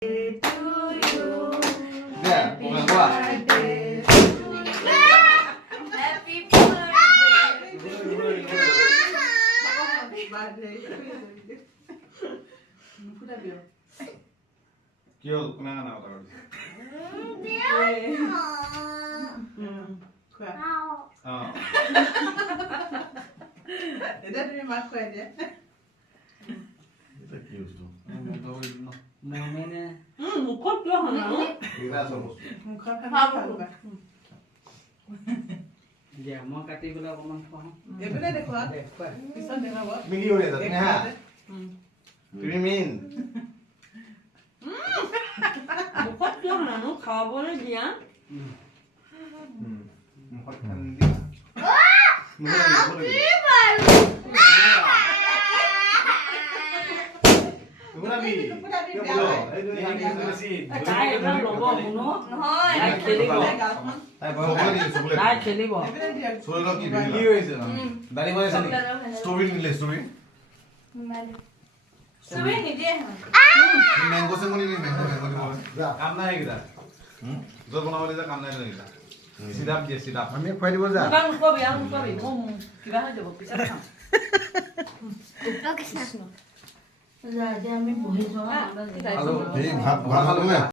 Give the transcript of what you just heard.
কিয় কোনে না কথা কইছে খোৱা এটা তুমি মাক খুৱাই দিয়া এটা কি বস্তু মানে মুখত কিয় হনা এৰা সব বস্তু মুখত খাব দিয়া মই কাটি পেলাই অকমান খাওঁ এইপিনে দেখুৱা পিছত দেখাব তুমি কি কৰি আছা তুমি হা তুমি মেইন মুখত কিয় হনা নো খাবলৈ দিয়া মুখত খান দিয়া টুকুৰাবি কিয় বলো এই দুই হাত বেছি তাই এবাৰ ল'ব শুনো নহয় তাই খেলিব তাই ভয় হ'ব নেকি চকলেট তাই খেলিব চকলেট কি কি হৈছে দাড়ি বনাইছে নেকি ষ্ট্ৰবেৰী নিলে ষ্ট্ৰবেৰী চবে নিদিয়ে ম্যাঙ্গো से मुनी नहीं मैंगो काम ना है किधर जो बनावले जा काम ना है किधर সিরাপ দিয়ে সিরাপ আমি খুয়াই দিব যা কাম কবি কিবা হৈ যাব পিছত খাম আমি বহি যোৱা ভাত ভাত খালো না